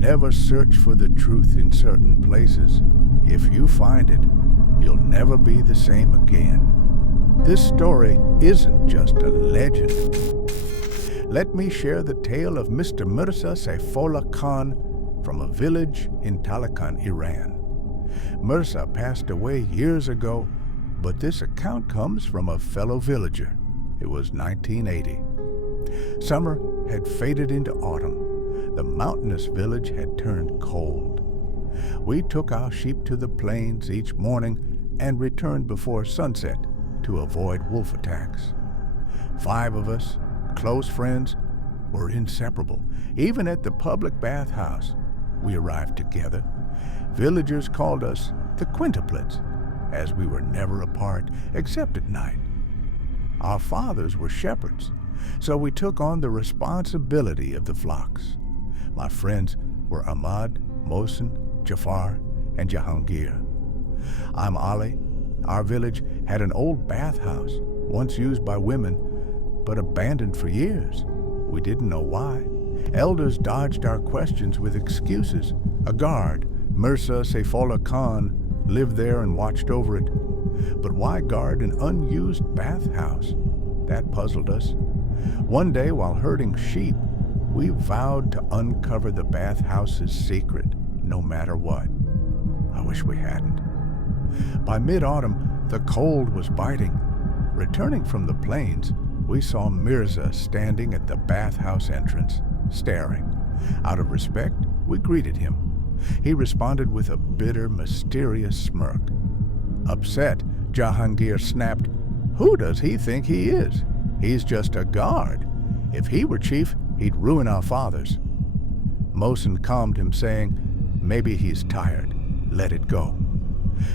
Never search for the truth in certain places. If you find it, you'll never be the same again. This story isn't just a legend. Let me share the tale of Mr. Mirza Seifollah Khan from a village in Taleqan, Iran. Mirza passed away years ago, but this account comes from a fellow villager. It was 1980. Summer had faded into autumn. The mountainous village had turned cold. We took our sheep to the plains each morning and returned before sunset to avoid wolf attacks. 5 of us, close friends, were inseparable. Even at the public bathhouse, we arrived together. Villagers called us the quintuplets, as we were never apart except at night. Our fathers were shepherds, so we took on the responsibility of the flocks. My friends were Ahmad, Mohsen, Jafar, and Jahangir. I'm Ali. Our village had an old bathhouse, once used by women, but abandoned for years. We didn't know why. Elders dodged our questions with excuses. A guard, Mirza Seifollah Khan, lived there and watched over it. But why guard an unused bathhouse? That puzzled us. One day, while herding sheep, we vowed to uncover the bathhouse's secret, no matter what. I wish we hadn't. By mid-autumn, the cold was biting. Returning from the plains, we saw Mirza standing at the bathhouse entrance, staring. Out of respect, we greeted him. He responded with a bitter, mysterious smirk. Upset, Jahangir snapped, "Who does he think he is? He's just a guard. If he were chief, he'd ruin our fathers." Mohsen calmed him, saying, "Maybe he's tired. Let it go."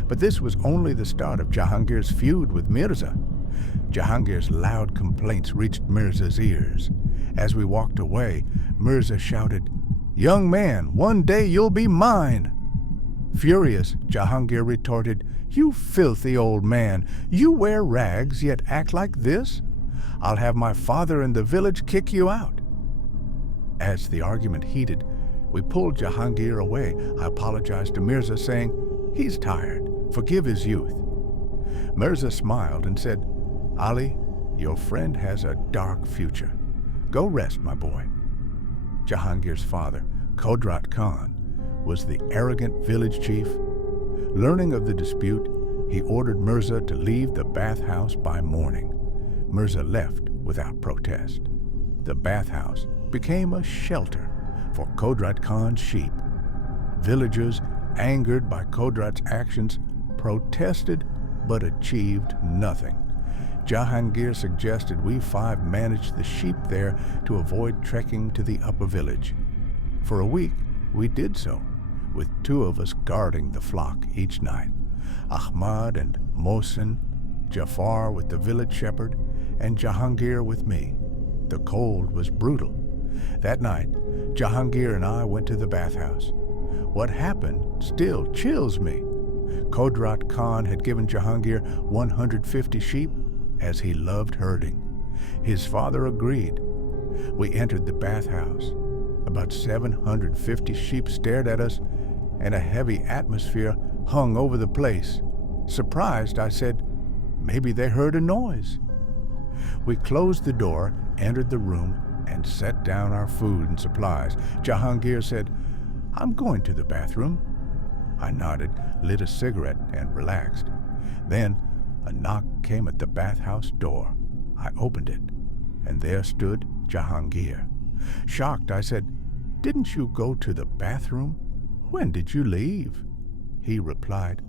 But this was only the start of Jahangir's feud with Mirza. Jahangir's loud complaints reached Mirza's ears. As we walked away, Mirza shouted, "Young man, one day you'll be mine." Furious, Jahangir retorted, "You filthy old man, you wear rags yet act like this? I'll have my father in the village kick you out." As the argument heated, we pulled Jahangir away. I apologized to Mirza, saying, "He's tired. Forgive his youth." Mirza smiled and said, "Ali, your friend has a dark future. Go rest, my boy." Jahangir's father, Kodrat Khan, was the arrogant village chief. Learning of the dispute, he ordered Mirza to leave the bathhouse by morning. Mirza left without protest. The bathhouse became a shelter for Kodrat Khan's sheep. Villagers, angered by Kodrat's actions, protested but achieved nothing. Jahangir suggested we 5 manage the sheep there to avoid trekking to the upper village. For a week, we did so, with 2 of us guarding the flock each night. Ahmad and Mohsen, Jafar with the village shepherd, and Jahangir with me. The cold was brutal. That night, Jahangir and I went to the bathhouse. What happened still chills me. Kodrat Khan had given Jahangir 150 sheep, as he loved herding. His father agreed. We entered the bathhouse. About 750 sheep stared at us, and a heavy atmosphere hung over the place. Surprised, I said, "Maybe they heard a noise." We closed the door, entered the room, and set down our food and supplies. Jahangir said, "I'm going to the bathroom." I nodded, lit a cigarette, and relaxed. Then a knock came at the bathhouse door. I opened it, and there stood Jahangir. Shocked, I said, "Didn't you go to the bathroom? When did you leave?" He replied,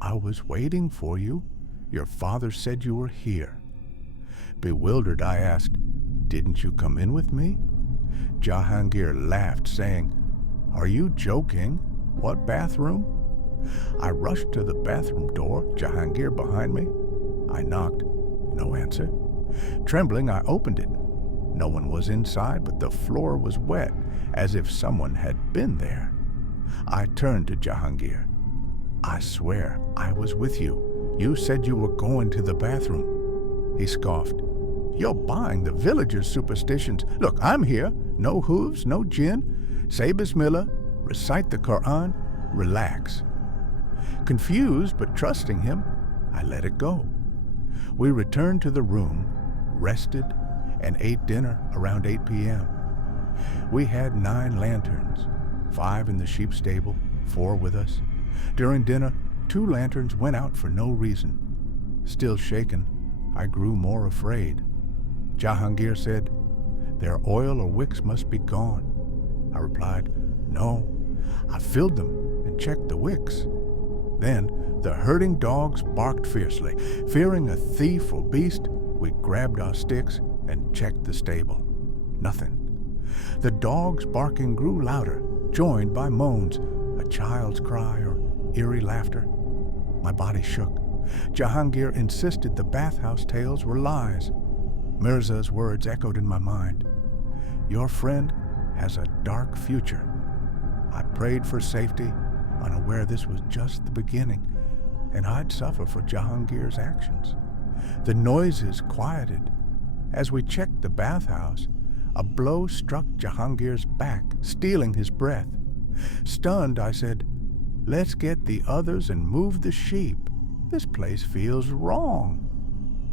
"I was waiting for you. Your father said you were here." Bewildered, I asked, "Didn't you come in with me?" Jahangir laughed, saying, "Are you joking? What bathroom?" I rushed to the bathroom door, Jahangir behind me. I knocked. No answer. Trembling, I opened it. No one was inside, but the floor was wet, as if someone had been there. I turned to Jahangir. "I swear I was with you. You said you were going to the bathroom." He scoffed. "You're buying the villagers' superstitions. Look, I'm here. No hooves, no jinn. Say Bismillah. recite the Quran, relax. Confused but trusting him, I let it go. We returned to the room, rested, and ate dinner around 8 p.m. We had 9 lanterns, 5 in the sheep stable, 4 with us. During dinner, 2 lanterns went out for no reason. Still shaken, I grew more afraid. Jahangir said, "Their oil or wicks must be gone." I replied, "No, I filled them and checked the wicks." Then the herding dogs barked fiercely. Fearing a thief or beast, we grabbed our sticks and checked the stable. Nothing. The dogs' barking grew louder, joined by moans, a child's cry or eerie laughter. My body shook. Jahangir insisted the bathhouse tales were lies. Mirza's words echoed in my mind. "Your friend has a dark future." I prayed for safety, unaware this was just the beginning, and I'd suffer for Jahangir's actions. The noises quieted. As we checked the bathhouse, a blow struck Jahangir's back, stealing his breath. Stunned, I said, "Let's get the others and move the sheep. This place feels wrong."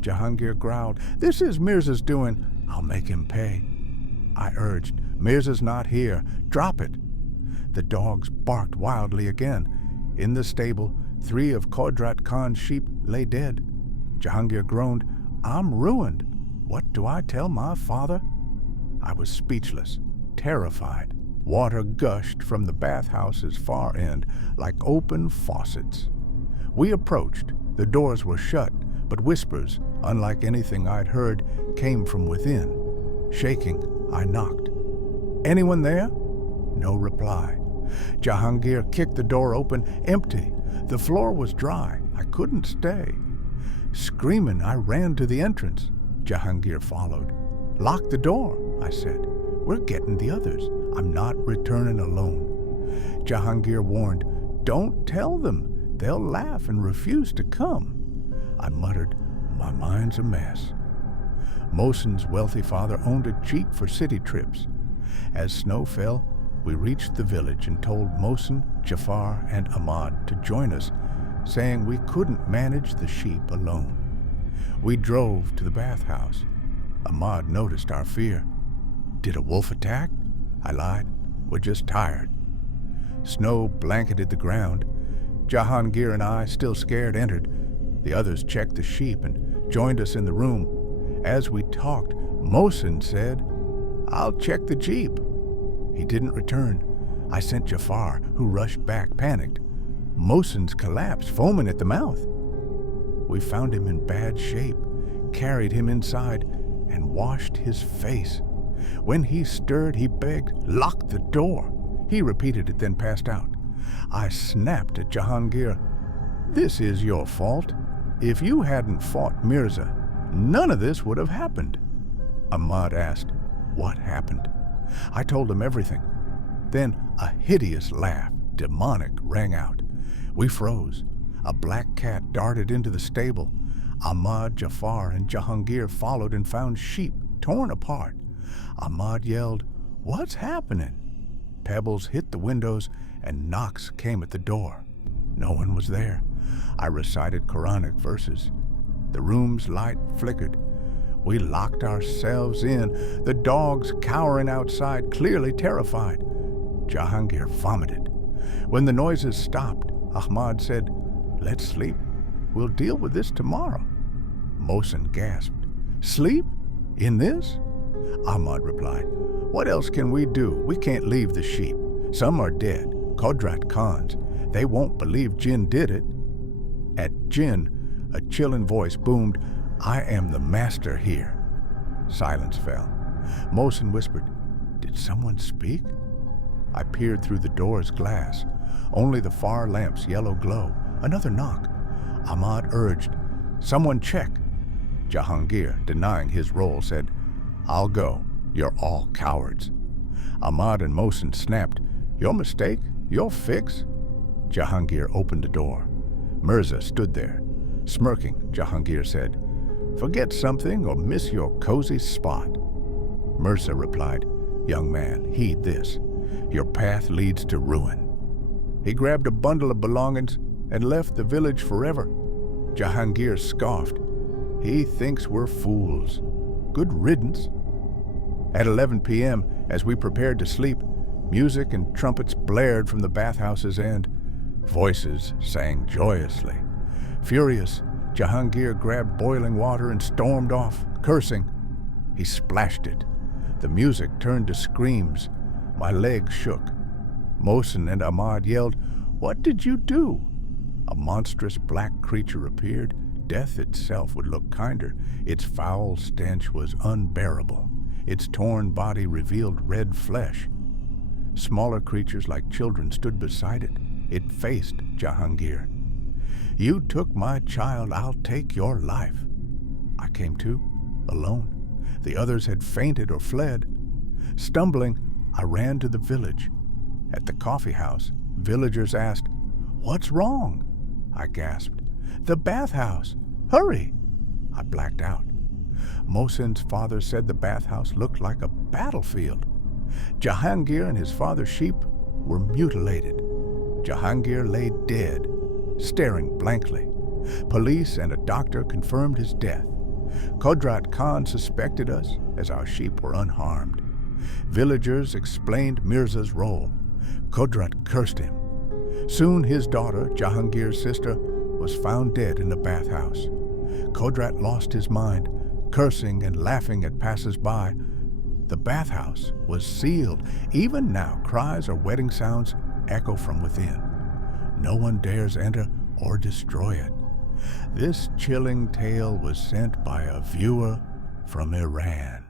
Jahangir growled, "This is Mirza's doing. I'll make him pay." I urged, "Mirza's not here. Drop it." The dogs barked wildly again. In the stable, 3 of Qudrat Khan's sheep lay dead. Jahangir groaned, "I'm ruined. What do I tell my father?" I was speechless, terrified. Water gushed from the bathhouse's far end like open faucets. We approached. The doors were shut, but whispers, unlike anything I'd heard, came from within. Shaking, I knocked. "Anyone there?" No reply. Jahangir kicked the door open, empty. The floor was dry. I couldn't stay. Screaming, I ran to the entrance. Jahangir followed. "Lock the door," I said. "We're getting the others. I'm not returning alone." Jahangir warned, "Don't tell them. They'll laugh and refuse to come." I muttered, "My mind's a mess." Mohsin's wealthy father owned a jeep for city trips. As snow fell, we reached the village and told Mohsin, Jafar, and Ahmad to join us, saying we couldn't manage the sheep alone. We drove to the bathhouse. Ahmad noticed our fear. "Did a wolf attack?" I lied. "We're just tired." Snow blanketed the ground. Jahangir and I, still scared, entered. The others checked the sheep and joined us in the room. As we talked, Mohsin said, "I'll check the jeep." He didn't return. I sent Jafar, who rushed back, panicked. Mohsin's collapsed, foaming at the mouth. We found him in bad shape, carried him inside, and washed his face. When he stirred, he begged, "Lock the door." He repeated it, then passed out. I snapped at Jahangir. "This is your fault. If you hadn't fought Mirza, none of this would have happened." Ahmad asked, "What happened?" I told him everything. Then a hideous laugh, demonic, rang out. We froze. A black cat darted into the stable. Ahmad, Jafar, and Jahangir followed and found sheep torn apart. Ahmad yelled, "What's happening?" Pebbles hit the windows and knocks came at the door. No one was there. I recited Quranic verses. The room's light flickered. We locked ourselves in, the dogs cowering outside, clearly terrified. Jahangir vomited. When the noises stopped, Ahmad said, "Let's sleep. We'll deal with this tomorrow." Mohsin gasped. "Sleep? In this?" Ahmad replied, "What else can we do? We can't leave the sheep. Some are dead, Qudrat Khans. They won't believe Jinn did it." At Jinn, a chilling voice boomed, "I am the master here." Silence fell. Mohsin whispered, "Did someone speak?" I peered through the door's glass. Only the far lamp's yellow glow. Another knock. Ahmad urged, "Someone check." Jahangir, denying his role, said, "I'll go. You're all cowards." Ahmad and Mohsin snapped, "Your mistake? Your fix?" Jahangir opened the door. Mirza stood there. Smirking, Jahangir said, "Forget something or miss your cozy spot." Mirza replied, "Young man, heed this. your path leads to ruin. He grabbed a bundle of belongings and left the village forever. Jahangir scoffed. He thinks we're fools. Good riddance. At 11 p.m., as we prepared to sleep, music and trumpets blared from the bathhouse's end. Voices sang joyously. Furious, Jahangir grabbed boiling water and stormed off, cursing. He splashed it. The music turned to screams. My legs shook. Mohsen and Ahmad yelled, "What did you do?" A monstrous black creature appeared. Death itself would look kinder. Its foul stench was unbearable. Its torn body revealed red flesh. Smaller creatures like children stood beside it. It faced Jahangir. "You took my child, I'll take your life." I came to, alone. The others had fainted or fled. Stumbling, I ran to the village. At the coffee house, villagers asked, "What's wrong?" I gasped. "The bathhouse! Hurry!" I blacked out. Mohsen's father said the bathhouse looked like a battlefield. Jahangir and his father's sheep were mutilated. Jahangir lay dead, staring blankly. Police and a doctor confirmed his death. Qudrat Khan suspected us, as our sheep were unharmed. Villagers explained Mirza's role. Qudrat cursed him. Soon his daughter, Jahangir's sister, was found dead in the bathhouse. Qudrat lost his mind, cursing and laughing at passers-by. The bathhouse was sealed. Even now, cries or wedding sounds echo from within. No one dares enter or destroy it. This chilling tale was sent by a viewer from Iran.